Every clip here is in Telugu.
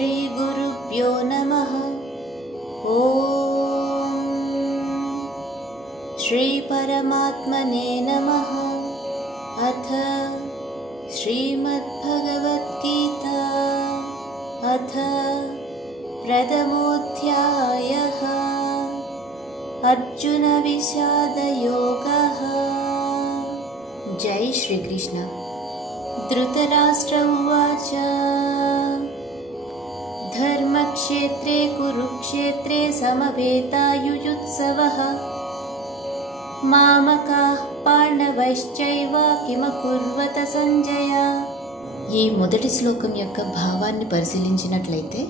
श्रीगुरुभ्यो नमः। ॐ श्रीपरमात्मने नमः। अथ श्रीमद्भगवद्गीता अथ प्रथमोऽध्यायः। अर्जुन विषादयोगः। जय श्री कृष्ण। धृतराष्ट्र उवाच धर्मक्षेत्रे कुरुक्षेत्रे समवेतायुयुत्सवः मामकाः पांडवश्चैव किमकुर्वत సంజయ। ఈ మొదటి శ్లోకం యొక్క భావాన్ని పరిశీలించినట్లయితే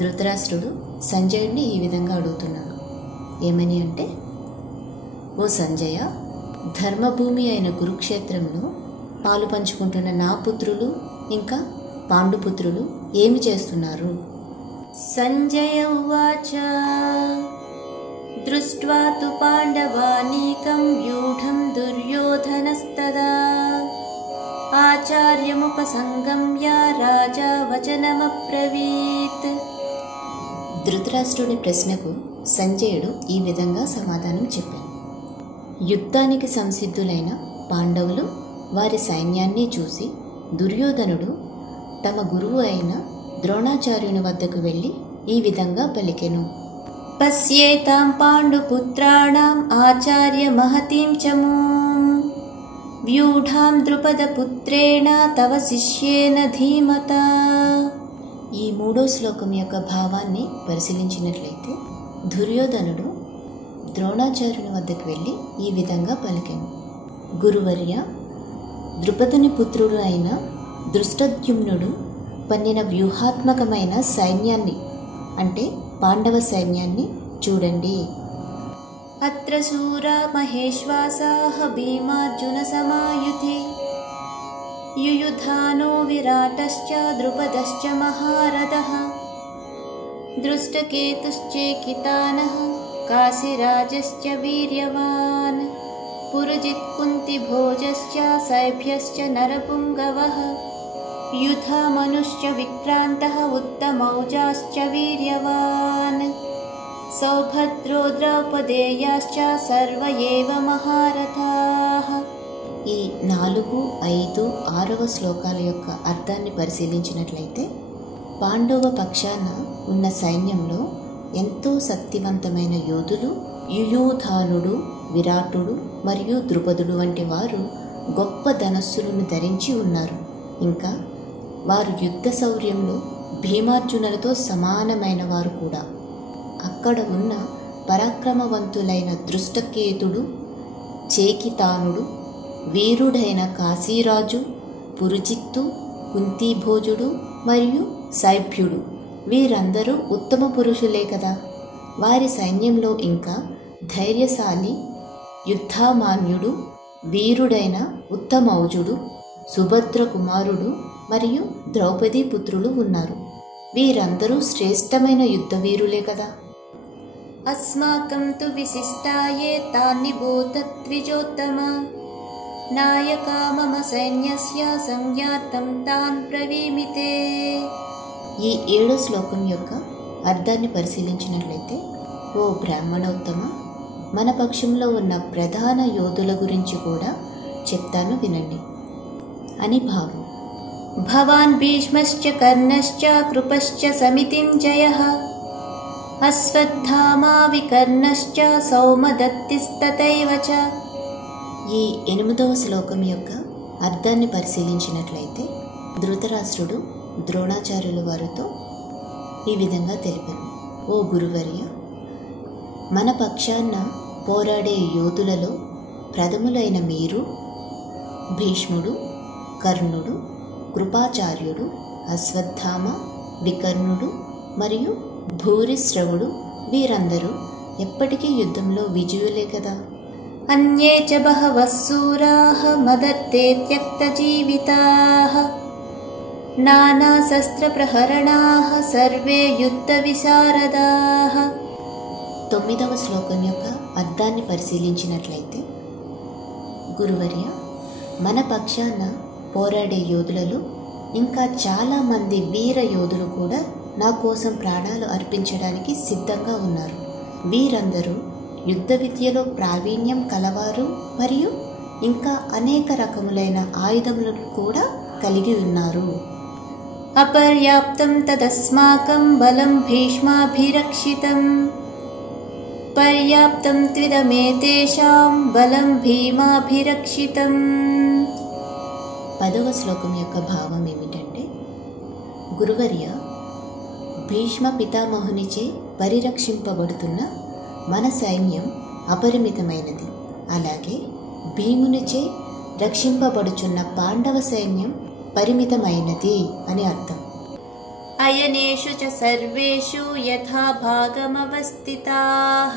ధృతరాష్ట్రుడు సంజయుడిని ఈ విధంగా అడుగుతున్నాడు. ఏమని అంటే, ఓ సంజయ, ధర్మభూమి అయిన కురుక్షేత్రంలో పాలు పంచుకుంటున్న నా పుత్రులు ఇంకా పాండుపుత్రులు ఏమి చేస్తున్నారు? సంజయ ఉవాచ దృష్ట్వా తు పాండవానీకం వ్యూఢం దుర్యోధనస్తదా ఆచార్యముపసంగమ్య రాజా వచనమబ్రవీత్. ధృతరాష్ట్రుడి ప్రశ్నకు సంజయుడు ఈ విధంగా సమాధానం చెప్పాడు. యుద్ధానికి సంసిద్ధులైన పాండవులు వారి సైన్యాన్ని చూసి దుర్యోధనుడు తమ గురువు అయిన ద్రోణాచార్యుని వద్దకు వెళ్ళి ఈ విధంగా పలికెను. పశ్యేతాం పాండుపుత్రాణం ఆచార్య మహతీం చమూం వ్యూఢాం ద్రుపదపుత్రేణ తవ శిష్యేన ధీమతా. ఈ మూడో శ్లోకం యొక్క భావాన్ని పరిశీలించినట్లయితే దుర్యోధనుడు ద్రోణాచార్యుని వద్దకు వెళ్ళి ఈ విధంగా పలికెను. గురువర్య, ద్రుపదుని పుత్రుడు అయిన దృష్టద్యుమ్నుడు పన్నిన వ్యూహాత్మకమైన సైన్యాన్ని అంటే పాండవ సైన్యాన్ని చూడండి. అత్ర శూరా మహేశ్వాసాః భీమార్జున సమాయుధి యుయుధానో విరాటశ్చ ద్రుపదశ్చ మహారథః దృష్టకేతుశ్చేకితానః కాశీరాజశ్చ వీర్యవాన్ పురుజిత్ కుంతిభోజశ్చ సైభ్యశ్చ నరపుంగవః యుధామనుశ్చ విక్రాంతః ఉత్తమౌజాశ్చ వీర్యవాన్ సౌభద్రో ద్రౌపదేయాశ్చ సర్వ ఏవ మహారథాః. ఈ 4, 5, 6వ శ్లోకాల యొక్క అర్థాన్ని పరిశీలించినట్లయితే పాండవ పక్షాన ఉన్న సైన్యంలో ఎంతో శక్తివంతమైన యోధులు యుయుధానుడు, విరాటుడు మరియు ద్రుపదుడు వంటి వారు గొప్ప ధనస్సులను ధరించి ఉన్నారు. ఇంకా వారు యుద్ధ శౌర్యంలో భీమార్జునులతో సమానమైన వారు కూడా. అక్కడ ఉన్న పరాక్రమవంతులైన దృష్టకేతుడు, చేకితానుడు, వీరుడైన కాశీరాజు, పురుజిత్తు, కుంతిభోజుడు మరియు సైభ్యుడు వీరందరూ ఉత్తమ పురుషులే కదా. వారి సైన్యంలో ఇంకా ధైర్యశాలి యుద్ధామాన్యుడు, వీరుడైన ఉత్తమౌజుడు, సుభద్ర కుమారుడు మరియు ద్రౌపది పుత్రులు ఉన్నారు. వీరందరూ శ్రేష్టమైన యుద్ధ వీరులే కదా. అస్మాకం తు విశిష్టాయే తాన్ని భూత ద్విజోత్తమ నాయకా మమ సైన్యస్య సంజ్ఞార్థం తాన్ ప్రవీమితే. ఈ 7వ శ్లోకం యొక్క అర్థాన్ని పరిశీలించినట్లయితే, ఓ బ్రాహ్మణోత్తమ, మన పక్షంలో ఉన్న ప్రధాన యోధుల గురించి కూడా చెప్తాను వినండి అని భావం. భవాన్ భీష్మశ్చ కర్ణశ్చ కృపశ్చ సమితిం జయః అశ్వత్థామా వికర్ణశ్చ సౌమదత్తిస్తతైవ చ. ఈ 8వ శ్లోకం యొక్క అర్థాన్ని పరిశీలించినట్లయితే ధృతరాష్ట్రుడు ద్రోణాచార్యుల వారితో ఈ విధంగా తెలిపారు. ఓ గురువర్య, మన పక్షాన పోరాడే యోధులలో ప్రథములైన మీరు భీష్ముడు, కర్ణుడు, కృపాచార్యుడు, అశ్వత్థామ, వికర్ణుడు మరియు భూరిశ్రవుడు వీరందరూ ఎప్పటికీ యుద్ధంలో విజయులే కదా. అన్యే చ బహవః శూరాః మదత్తే త్యక్తజీవితాః నానా శస్త్ర ప్రహరణాః సర్వే యుద్ధ విశారదాః. 9వ శ్లోకం యొక్క అర్థాన్ని పరిశీలించినట్లయితే, గురువర్య, మన పక్షాన పోరాడే యోధులలో ఇంకా చాలామంది వీర యోధులు కూడా నా కోసం ప్రాణాలు అర్పించడానికి సిద్ధంగా ఉన్నారు. వీరందరూ యుద్ధ విద్యలో ప్రావీణ్యం కలవారు మరియు ఇంకా అనేక రకములైన ఆయుధములను కూడా కలిగి ఉన్నారు. అపర్యాప్తం తదస్మాకం బలం భీష్మాభిరక్షితం పర్యాప్తం త్విదమేతేషాం బలం భీమాభిరక్షితం. 10వ శ్లోకం యొక్క భావం ఏమిటంటే, గురువర్య, భీష్మ పితామహునిచే పరిరక్షింపబడుతున్న మన సైన్యం అపరిమితమైనది. అలాగే భీమునిచే రక్షింపబడుచున్న పాండవ సైన్యం పరిమితమైనది అని అర్థం. అయనేషు చ సర్వేషు యథా భాగమవస్థితాః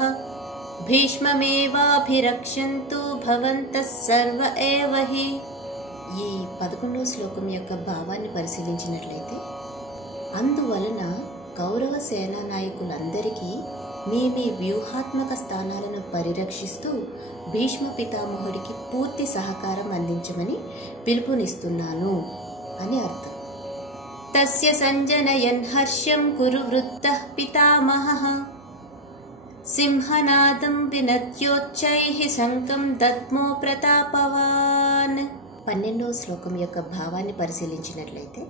భీష్మమేవాభిరక్షन्तు భవంతః సర్వ ఏవ హి. ఈ 11వ శ్లోకం యొక్క భావాన్ని పరిశీలించినట్లయితే, అందువలన కౌరవ సేనా నాయకులందరికీ మీ వ్యూహాత్మక స్థానాలను పరిరక్షిస్తూ భీష్మ పితామహుడికి పూర్తి సహకారం అందించమని పిలుపునిస్తున్నాను అని అర్థం. తస్య సంజనయన్ హర్షం కురు వృత్తః పితామహః సింహనాదం వినద్యోచ్చైః శంఖం దద్మో ప్రతాపవాన్. 12వ శ్లోకం యొక్క భావాన్ని పరిశీలించినట్లయితే,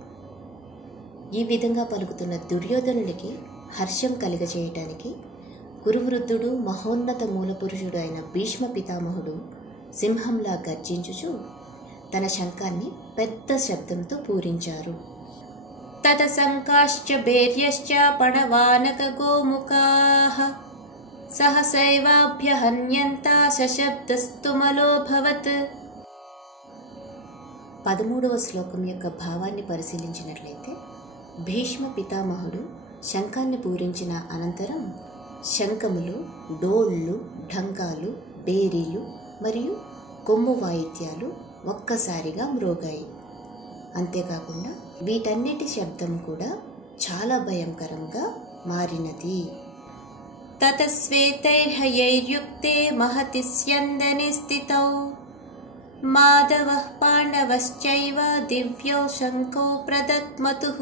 ఈ విధంగా పలుకుతున్న దుర్యోధనుడికి హర్షం కలిగజేయటానికి కురువృద్ధుడు మహోన్నత మూలపురుషుడు అయిన భీష్మ పితామహుడు సింహంలా గర్జించుచు తన శంఖాన్ని పెద్ద శబ్దంతో పూరించారు. తత శంఖాశ్చ భేర్యశ్చ పణవానక గోముఖాః సహసైవాభ్యహన్యంత సశబ్దస్తుమలోభవత్. 13వ శ్లోకం యొక్క భావాన్ని పరిశీలించినట్లయితే, భీష్మ పితామహుడు శంఖాన్ని పూరించిన అనంతరం శంఖములు, డోళ్ళు, ఢంకాలు, బేరీలు మరియు కొమ్ము వాయిద్యాలు ఒక్కసారిగా మ్రోగాయి. అంతేకాకుండా వీటన్నిటి శబ్దం కూడా చాలా భయంకరంగా మారినది. తతస్వేతైర్హయైర్యుక్తే మహతి స్యందనే స్థితౌ మాధవః పాండవశ్చైవ దివ్యౌ శంఖౌ ప్రదత్మతుః.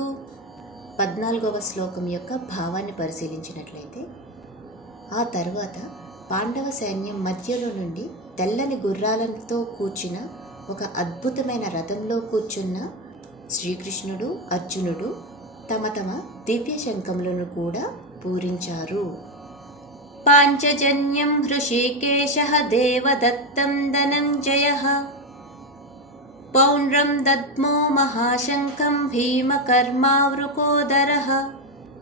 14వ శ్లోకం యొక్క భావాన్ని పరిశీలించినట్లయితే, ఆ తర్వాత పాండవ సైన్యం మధ్యలో నుండి తెల్లని గుర్రాలతో కూర్చున్న ఒక అద్భుతమైన రథంలో కూర్చున్న శ్రీకృష్ణుడు, అర్జునుడు తమ తమ దివ్య శంఖములను కూడా పూరించారు. పాంచజన్యం హృషీకేశః దేవదత్తం ధనంజయః పౌండ్రం దద్మో మహాశంఖం భీమకర్మావృకోదరః.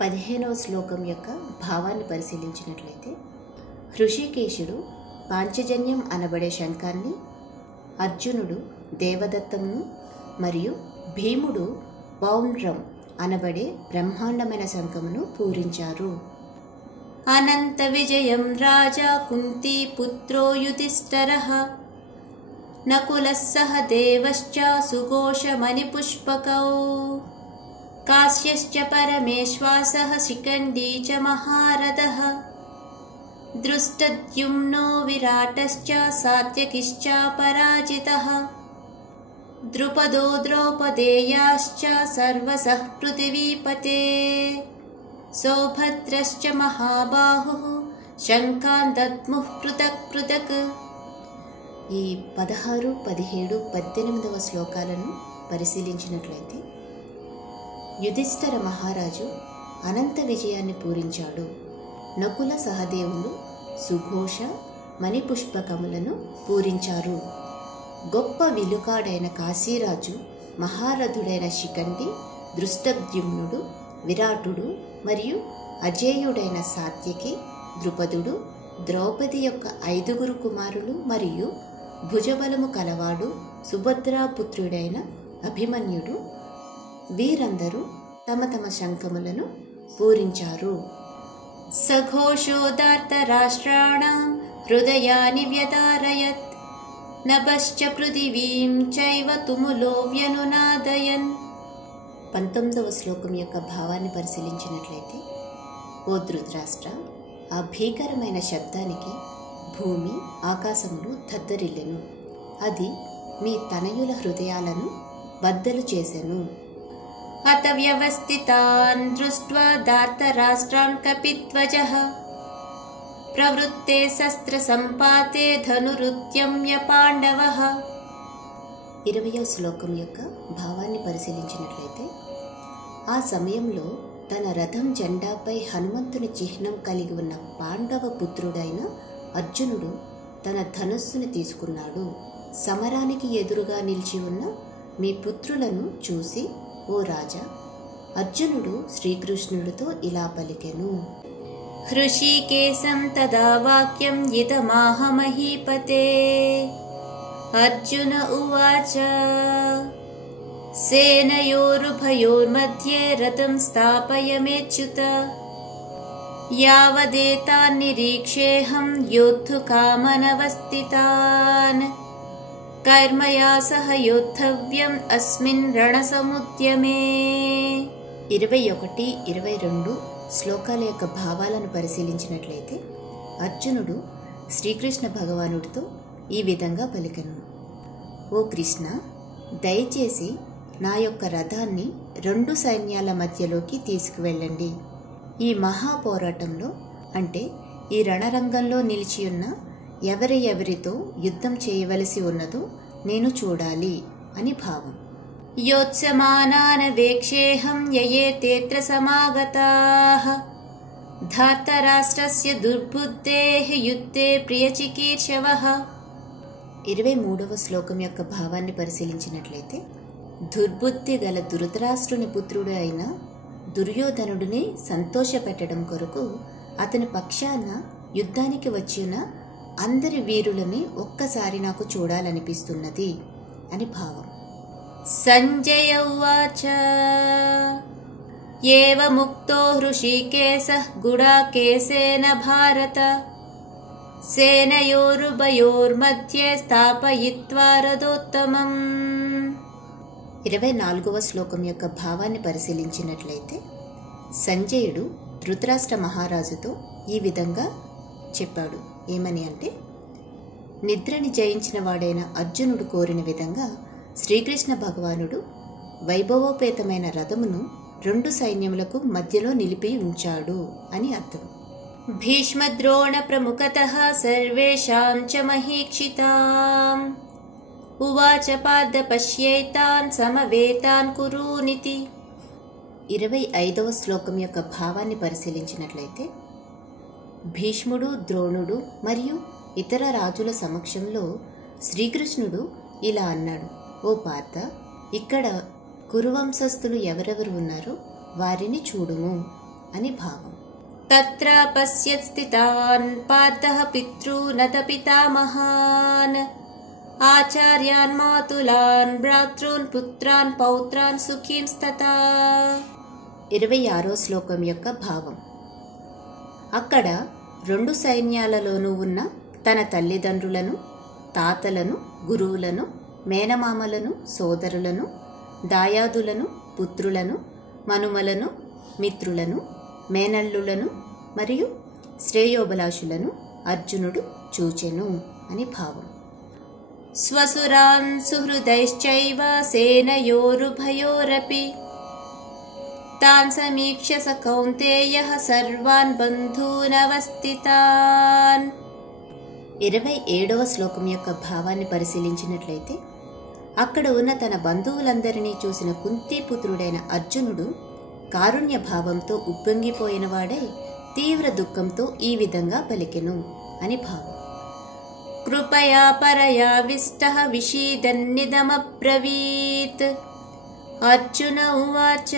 15వ శ్లోకం యొక్క భావాన్ని పరిశీలించినట్లయితే, హృషికేశుడు పాంచజన్యం అనబడే శంఖాన్ని, అర్జునుడు దేవదత్తంను మరియు భీముడు పౌండ్రం అనబడే బ్రహ్మాండమైన శంఖమును పూరించారు. అనంత విజయం రాజా కుంతీ పుత్రో యుధిష్ఠిరః నకులః సహ దేవశ్చ సుఘోషమణిపుష్పకౌ కాశ్యశ్చ పరమేశ్వాసః శిఖండీ చ మహారథః దృష్టద్యుమ్నో విరాటశ్చ సాత్యకిశ్చ పరాజితః ద్రుపదో ద్రౌపదేయాశ్చ సర్వసః పృథివీపతే సౌభద్రశ్చ మహాబాహుః శంఖాన్ దద్ముః పృథక్ పృథక్. ఈ 16, 17, 18వ శ్లోకాలను పరిశీలించినట్లయితే, యుధిష్ఠిర మహారాజు అనంత విజయాన్ని పూరించాడు. నకుల సహదేవులు సుఘోష మణిపుష్పకములను పూరించారు. గొప్ప విలుకాడైన కాశీరాజు, మహారథుడైన శిఖండి, దృష్టద్యుమ్నుడు, విరాటుడు మరియు అజేయుడైన సాత్యకి, ద్రుపదుడు, ద్రౌపది యొక్క 5 కుమారులు మరియు భుజబలము కలవాడు సుభద్రాపుత్రుడైన అభిమన్యుడు వీరందరూ తమ తమ శంఖములను పూరించారు. సఘోషోదార్త రాష్ట్రాణం హృదయాని వ్యదారయత్ నభశ్చ పృథివీం చైవ తుములో వ్యనునాదయన్. 19వ శ్లోకం యొక్క భావాన్ని పరిశీలించినట్లయితే, ఓ ధృతరాష్ట్ర, ఆ భీకరమైన శబ్దానికి భూమి, ఆకాశములు దద్దరిల్లెను. అది మీ తనయుల హృదయాలను బద్దలు చేసెను. अत व्यवस्थितान् दृष्ट्वा धार्तराष्ट्रान् कपिध्वजः प्रवृत्ते शस्त्रसम्पाते ధనురుద్యమ్య పాండవః. 20వ శ్లోకం యొక్క భావాన్ని పరిశీలించినట్లయితే, ఆ సమయంలో తన రథం జెండాపై హనుమంతుని చిహ్నం కలిగి ఉన్న పాండవ పుత్రుడైన అర్జునుడు తన ధనుస్సుని తీసుకున్నాడు. సమరానికి ఎదురుగా నిలిచి ఉన్న మీ పుత్రులను చూసి, ఓ రాజా, అర్జునుడు శ్రీకృష్ణుడితో ఇలా పలికెను. హృషీకేశం తదా వాక్యం ఇదమాహ మహీపతే. అర్జున ఉవాచ సేనయోరుభయోర్मध्ये రథం స్థాపయమేచ్యుత. యావదేతాన్ నిరీక్షేహం యోద్ధుకామనవస్థితాన్. కర్మయా సహ యోద్ధవ్యం అస్మిన్ రణసముద్యమే. 21, 22 శ్లోకాల యొక్క భావాలను పరిశీలించినట్లయితే, అర్జునుడు శ్రీకృష్ణ భగవానుడితో ఈ విధంగా పలికెను. ఓ కృష్ణ, దయచేసి నా యొక్క రథాన్ని 2 సైన్యాల మధ్యలోకి తీసుకువెళ్ళండి. ఈ మహాపోరాటంలో, అంటే ఈ రణరంగంలో నిలిచియున్న ఎవరితో యుద్ధం చేయవలసి ఉన్నదో నేను చూడాలి అని భావం. యోత్సమానాన వేక్షేహం యయేతేత్ర సమాగతాః. ధార్తరాష్ట్రస్య దుర్బుద్ధేః యుద్ధే ప్రియచికీర్షవః. 23వ శ్లోకం యొక్క భావాన్ని పరిశీలించినట్లయితే, దుర్బుద్ధి గల ధృతరాష్ట్రుని పుత్రుడు అయిన దుర్యోధనుడిని సంతోషపెట్టడం కొరకు అతని పక్షాన యుద్ధానికి వచ్చిన అందరి వీరులని ఒక్కసారి నాకు చూడాలనిపిస్తున్నది అని భావం. సంజయ ఉవాచ ఏవముక్తో హృషీకేశః గుడాకేశేన భారత. సేనయోరుభయోర్मध्ये స్థాపయిత్వా రథోత్తమం. 24వ శ్లోకం యొక్క భావాన్ని పరిశీలించినట్లయితే, సంజయుడు ధృతరాష్ట్ర మహారాజుతో ఈ విధంగా చెప్పాడు. ఏమని అంటే, నిద్రని జయించిన వాడైన అర్జునుడు కోరిన విధంగా శ్రీకృష్ణ భగవానుడు వైభవోపేతమైన రథమును 2 సైన్యములకు మధ్యలో నిలిపి ఉంచాడు అని అర్థం. భీష్మద్రోణ ప్రముఖతః సర్వేషాం చ మహీక్షితాం. ఉవాచ పార్థ పశ్యేతాన్ సమవేతాన్ కురూనితి. 25వ శ్లోకం యొక్క భావాన్ని పరిశీలించినట్లయితే, భీష్ముడు, ద్రోణుడు మరియు ఇతర రాజుల సమక్షంలో శ్రీకృష్ణుడు ఇలా అన్నాడు. ఓ పార్థ, ఇక్కడ కురువంశస్థులు ఎవరెవరు ఉన్నారో వారిని చూడుము అని భావం. తత్ర పశ్యత్ స్థితాన్ పార్థః పితॄనత పితామహాన్. ఆచార్యాన్ మాతులాన్ భ్రాతॄన్ పుత్రాన్ పౌత్రాన్ సుఖీంస్తతా. 26వ శ్లోకం యొక్క భావం. అక్కడ 2 సైన్యాలలోనూ ఉన్న తన తల్లిదండ్రులను, తాతలను, గురువులను, మేనమామలను, సోదరులను, దాయాదులను, పుత్రులను, మనుమలను, మిత్రులను, మేనల్లులను మరియు శ్రేయోభిలాషులను అర్జునుడు చూచెను అని భావం. స్వసురాన్ సుహృదైశ్చైవ సేనయోరుభయోరపి. తాన్ సమీక్ష స కౌంతేయః సర్వాన్ బంధూనవస్థితాన్. 27వ శ్లోకం యొక్క భావాన్ని పరిశీలించినట్లయితే, అక్కడ ఉన్న తన బంధువులందరినీ చూసిన కుంతీపుత్రుడైన అర్జునుడు కారుణ్య భావంతో ఉప్పొంగిపోయిన వాడై తీవ్ర దుఃఖంతో ఈ విధంగా పలికెను అని భావం. కృపయా పరయావిష్టః విషీదన్నిదమబ్రవీత్. అర్జున ఉవాచ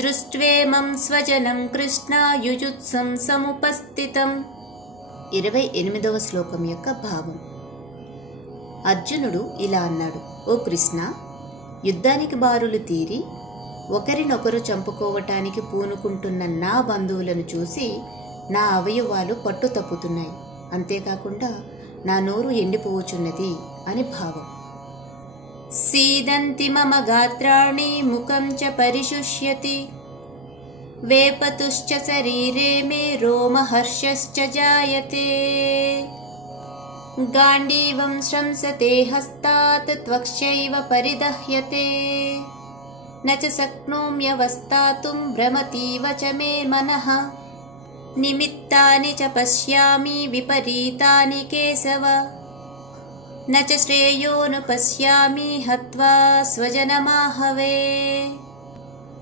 దృష్ట్వేమం స్వజనం కృష్ణ యుజుత్సం సముపస్థితం. 28వ శ్లోకం యొక్క భావం. అర్జునుడు ఇలా అన్నాడు. ఓ కృష్ణ, యుద్ధానికి బారులు తీరి ఒకరినొకరు చంపుకోవటానికి పూనుకుంటున్న నా బంధువులను చూసి నా అవయవాలు పట్టు తప్పుతున్నాయి. అంతేకాకుండా నా నోరు ఎండిపోవచున్నది అని భావం. సీదంతి మమ గాత్రాణి ముఖం చ పరిశుష్యతి. వేపతుశ్చ శరీరే మే రోమహర్షశ్చ జాయతే. గాండీవం శ్రంసతే హస్తాత్ త్వక్షైవ పరిదహ్యతే. न च शक्नोम्यवस्थातुं भ्रमतीव च मे मनः निमित्तानि च पश्यामि विपरीतानि केशव न च श्रेयोनुपश्यामि हत्वा స్వజనమాహవే.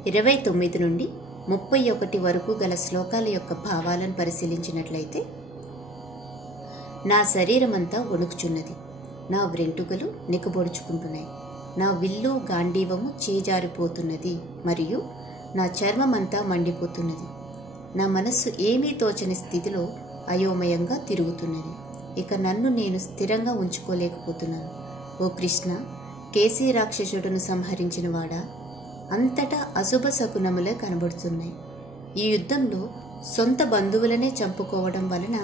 29 నుండి 31 వరకు గల శ్లోకాల యొక్క భావాలను పరిశీలించినట్లయితే, నా శరీరమంతా వణుకుచున్నది, నా వెంట్రుకలు నిక్కబొడుచుకుంటున్నాయి, నా విల్లు గాంధీవము చేజారిపోతున్నది, మరియు నా చర్మమంతా మండిపోతున్నది, నా మనస్సు ఏమీ తోచని స్థితిలో అయోమయంగా తిరుగుతున్నది. ఇక నన్ను నేను స్థిరంగా ఉంచుకోలేకపోతున్నాను. ఓ కృష్ణ, కేసీ రాక్షసుడును సంహరించిన వాడా, అంతటా అశుభ శకునములే కనబడుతున్నాయి. ఈ యుద్ధంలో సొంత బంధువులనే చంపుకోవడం వలన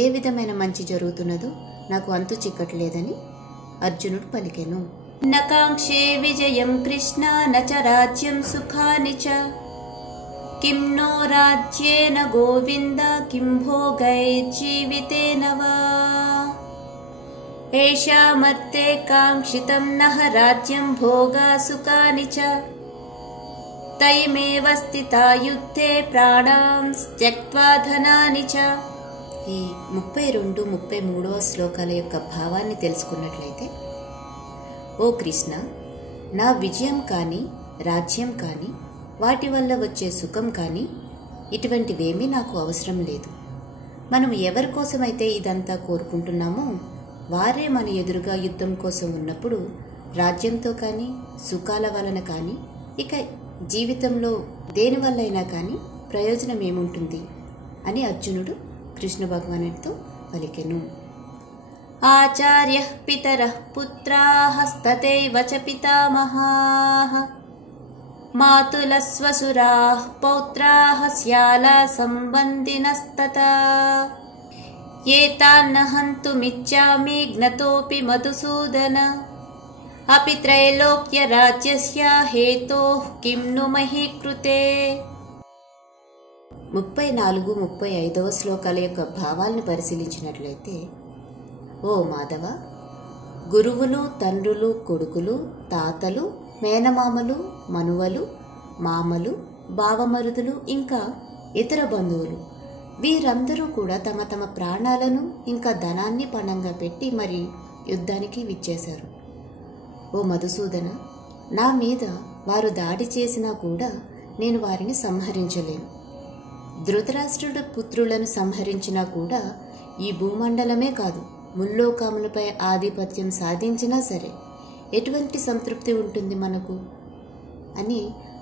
ఏ విధమైన మంచి జరుగుతున్నదో నాకు అంతు చిక్కట్లేదని అర్జునుడు పలికెను. నకాంక్షే విజయం కృష్ణ నచ రాజ్యం సుఖాని చ కిం నో రాజ్యేన గోవింద కిం భోగైర్జీవితేన వా ఏషామర్తే కాంక్షితం నః రాజ్యం భోగా సుఖాని చ తైమేవ స్థితా యుద్ధే ప్రాణాం త్యక్త్వా ధనాని చ. ఈ 32, 33 శ్లోకాల యొక్క భావాన్ని తెలుసుకున్నట్లయితే, ఓ కృష్ణ, నా విజయం కానీ రాజ్యం కానీ వాటి వల్ల వచ్చే సుఖం కానీ ఇటువంటివేమీ నాకు అవసరం లేదు. మనం ఎవరి కోసమైతే ఇదంతా కోరుకుంటున్నామో వారే మన ఎదురుగా యుద్ధం కోసం ఉన్నప్పుడు రాజ్యంతో కానీ సుఖాల వలన కానీ ఇక జీవితంలో దేనివల్లైనా కానీ ప్రయోజనం ఏముంటుంది అని అర్జునుడు కృష్ణ భగవానుడితో పలికెను. ఆచార్య పితరః పుత్రాః తథైవ చ పితామహాః మాతులస్వసురాః పౌత్రాః శ్యాలా సంబంధినస్తతా ఏతాన్న హంతుమిచ్చామి జ్ఞతోపి మధుసూదన అపి త్రైలోక్య రాజ్యస్య హేతోః కిం ను మహీ కృతే. 34, 35 శ్లోకాల యొక్క భావాలను పరిశీలించినట్లయితే, ఓ మాధవ, గురువులు, తండ్రులు, కొడుకులు, తాతలు, మేనమామలు, మనువలు, మామలు, బావమరుదులు, ఇంకా ఇతర బంధువులు వీరందరూ కూడా తమ తమ ప్రాణాలను ఇంకా ధనాన్ని పణంగా పెట్టి మరి యుద్ధానికి విచ్చేశారు. ఓ మధుసూదన, నా మీద వారు దాడి చేసినా కూడా నేను వారిని సంహరించలేను. ధృతరాష్ట్రుడు పుత్రులను సంహరించినా కూడా ఈ భూమండలమే కాదు ముల్లోకములపై ఆధిపత్యం సాధించినా సరే ఎటువంటి సంతృప్తి ఉంటుంది మనకు అని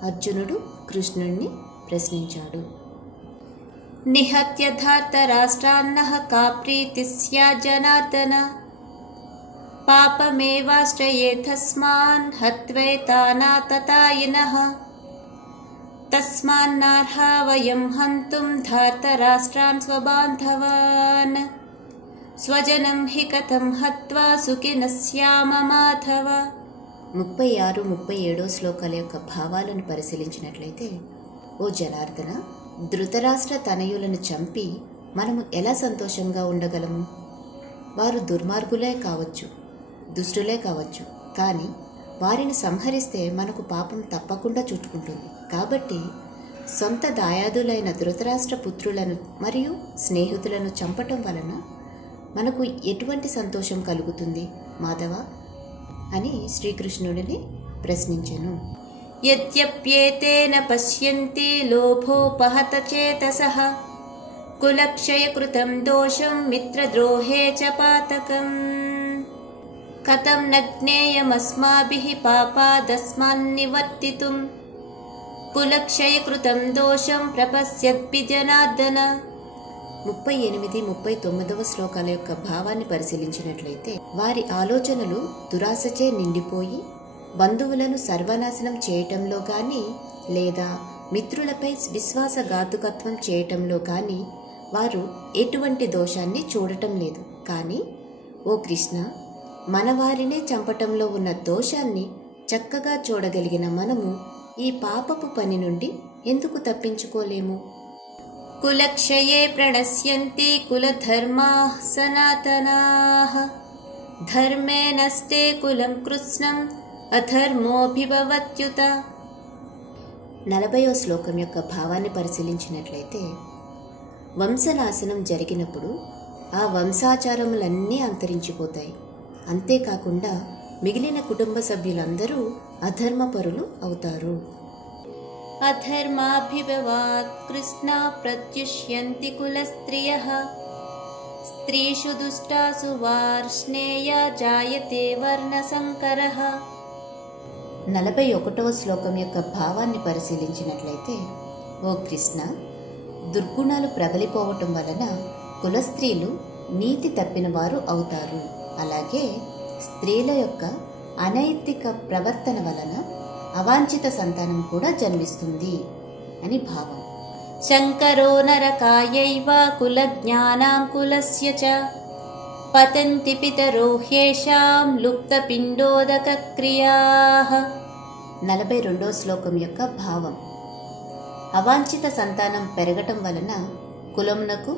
అర్జునుడు కృష్ణుణ్ణి ప్రశ్నించాడు. నిహత్య ధార్తరాష్ట్రాన్నః కా ప్రీతి స్యాత్ జనార్దన పాపమేవాశ్రయేతస్మాన్ హత్వైతానాతతాయినః తస్మాన్నార్హా వయం హంతుం ధార్తరాష్ట్రాన్ స్వబాంధవాన్ స్వజనం హి కథం హత్వా సుఖినః స్యామ మాధవ. 36, 37 శ్లోకాల యొక్క భావాలను పరిశీలించినట్లయితే, ఓ జనార్దన, ధృతరాష్ట్ర తనయులను చంపి మనము ఎలా సంతోషంగా ఉండగలము? వారు దుర్మార్గులే కావచ్చు, దుష్టులే కావచ్చు, కానీ వారిని సంహరిస్తే మనకు పాపం తప్పకుండా చుట్టుకుంటుంది. కాబట్టి సొంత దాయాదులైన ధృతరాష్ట్ర పుత్రులను మరియు స్నేహితులను చంపటం వలన మనకు ఎటువంటి సంతోషం కలుగుతుంది మాధవ అని శ్రీకృష్ణుడిని ప్రశ్నించెను. యద్యప్యేతేన పశ్యంతి లోభోపహత చేతసః కులక్షయకృతం దోషం మిత్రద్రోహే చ పాతకం కథం న జ్ఞేయమస్మాభిః పాపాదస్మాన్నివర్తితుం కులక్షయకృతం దోషం ప్రపశ్యద్భి జనార్దన. 38, 39 శ్లోకాల యొక్క భావాన్ని పరిశీలించినట్లయితే, వారి ఆలోచనలు దురాశచే నిండిపోయి బంధువులను సర్వనాశనం చేయటంలో కానీ లేదా మిత్రులపై విశ్వాసఘాతుకత్వం చేయటంలో కానీ వారు ఎటువంటి దోషాన్ని చూడటం లేదు. కానీ ఓ కృష్ణ, మన వారినే చంపటంలో ఉన్న దోషాన్ని చక్కగా చూడగలిగిన మనము ఈ పాపపు పని నుండి ఎందుకు తప్పించుకోలేము? కులక్షయే ప్రణశ్యంతి కులధర్మాః సనాతనాః ధర్మే నస్తే కులం కృత్స్నం అధర్మోభిభవత్యుత 40వ శ్లోకం యొక్క భావాన్ని పరిశీలించినట్లయితే, వంశనాశనం జరిగినప్పుడు ఆ వంశాచారములన్నీ అంతరించిపోతాయి. అంతేకాకుండా మిగిలిన కుటుంబ సభ్యులందరూ అధర్మపరులు అవుతారు. అధర్మాభిభవాత్ కృష్ణ ప్రత్యుష్యంతి కులస్త్రియః స్త్రీషు దుష్టాసు వార్ష్ణేయ జాయతే వర్ణసంకరః. 41వ శ్లోకం యొక్క భావాన్ని పరిశీలించినట్లయితే, ఓ కృష్ణ, దుర్గుణాలు ప్రబలిపోవటం వలన కులస్త్రీలు నీతి తప్పిన వారు అవుతారు. అలాగే స్త్రీల యొక్క అనైతిక ప్రవర్తన వలన అవాంఛిత సంతానం కూడా జన్మిస్తుంది అని భావం. శంకరో నరకాయైవ కులజ్ఞానాం కులస్య చ పతంతి పితరో హ్యేషాం లుప్తపిండోదక క్రియాః. 42వ శ్లోకం యొక్క భావం, అవాంఛిత సంతానం పెరగటం వలన కులమునకు,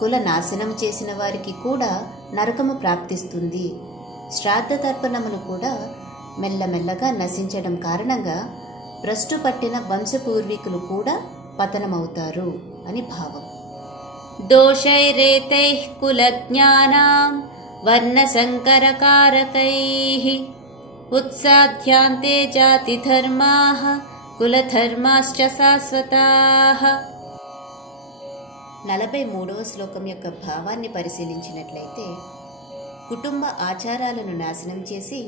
కుల నాశనం చేసిన వారికి కూడా నరకము ప్రాప్తిస్తుంది. శ్రాద్ధ తర్పణములు కూడా మెల్లమెల్లగా నశించడం కారణంగా భ్రష్టు పట్టిన వంశపూర్వీకులు కూడా పతనమవుతారు అని భావం. దోషైరేతైః కులజ్ఞానాం వర్ణసంకరకారకైః ఉత్సాధ్యాంతే జాతిధర్మాః కులధర్మాశ్చ శాశ్వతాః. 43వ శ్లోకం యొక్క భావాన్ని పరిశీలించినట్లయితే, కుటుంబ ఆచారాలను నాశనం చేసి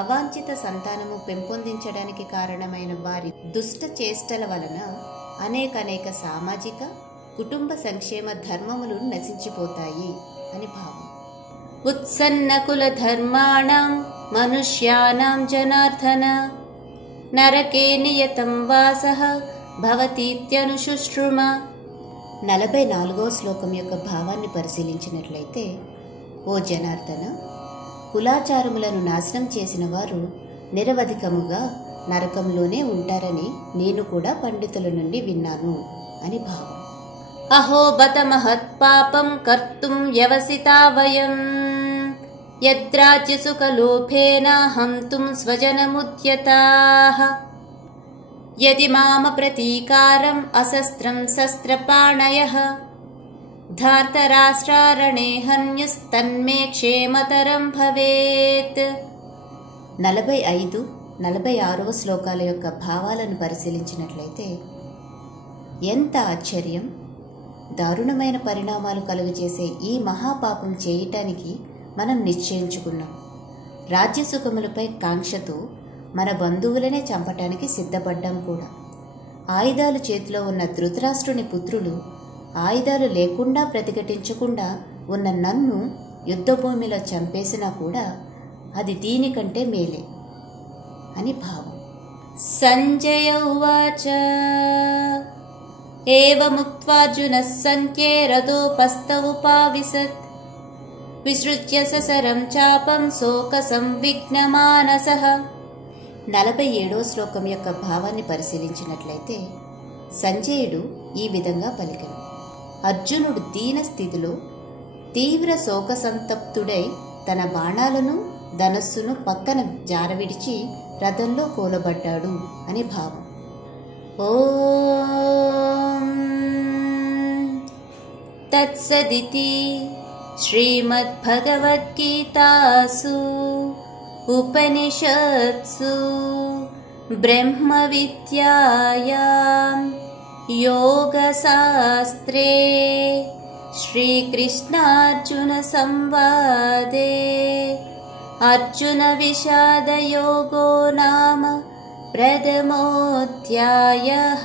అవాంఛిత సంతానము పెంపొందించడానికి కారణమైన వారి దుష్ట చేష్టల వలన అనేక సామాజిక, కుటుంబ సంక్షేమ ధర్మములు నశించిపోతాయి అని భావం. ఉత్సన్న కుల ధర్మాణం మనుష్యానాం జనార్దన నరకే నియతం వాసః భవతీత్యనుశుశ్రుమ. 44వ శ్లోకం యొక్క భావాన్ని పరిశీలించినట్లయితే, ఓ జనార్దన, కులాచారములను నాశనం చేసిన వారు నిరవధికముగా నరకంలోనే ఉంటారని నేను కూడా పండితుల నుండి విన్నాను అని భావం. అహో బత మహత్ పాపం కర్తుం వ్యవసితా వయం యద్రాజ్య సుఖలోభేన హంతుం స్వజనముద్యతాః యది మామ ప్రతీకారం అశస్త్రం శస్త్రపాణయః ధార్తరాష్ట్రారణే హన్యుస్తన్మే క్షేమతరం భవేత్. 45, 46వ శ్లోకాల యొక్క భావాలను పరిశీలించినట్లయితే, ఎంత ఆశ్చర్యం! దారుణమైన పరిణామాలు కలుగజేసే ఈ మహాపాపం చేయటానికి మనం నిశ్చయించుకున్నాం. రాజ్యసుఖములపై కాంక్షతో మన బంధువులనే చంపటానికి సిద్ధపడ్డాం కూడా. ఆయుధాలు చేతిలో ఉన్న ధృతరాష్ట్రుని పుత్రులు ఆయుధాలు లేకుండా ప్రతిఘటించకుండా ఉన్న నన్ను యుద్ధభూమిలో చంపేసినా కూడా అది దీనికంటే మేలే అని భావం. సంజయ ఉవాచ ఏవముక్త్వార్జునః సంఖ్యే రథోపస్థ ఉపావిశత్ విసృజ్య ససరం చాపం శోక సంవిఘ్నమానసః. 47వ శ్లోకం యొక్క భావాన్ని పరిశీలించినట్లయితే, సంజయుడు ఈ విధంగా పలికెను. అర్జునుడు దీన స్థితిలో తీవ్ర శోక సంతప్తుడై తన బాణాలను ధనస్సును పక్కన జారవిడిచి రథంలో కూలబడ్డాడు అని భావం. ఓం తత్సదితి శ్రీమద్భగవద్గీతాసు ఉపనిషత్సు బ్రహ్మ విద్యాయాం యోగశాస్త్రే శ్రీకృష్ణార్జున సంవాదే అర్జున విషాదయోగో నామ ప్రథమోऽధ్యాయః.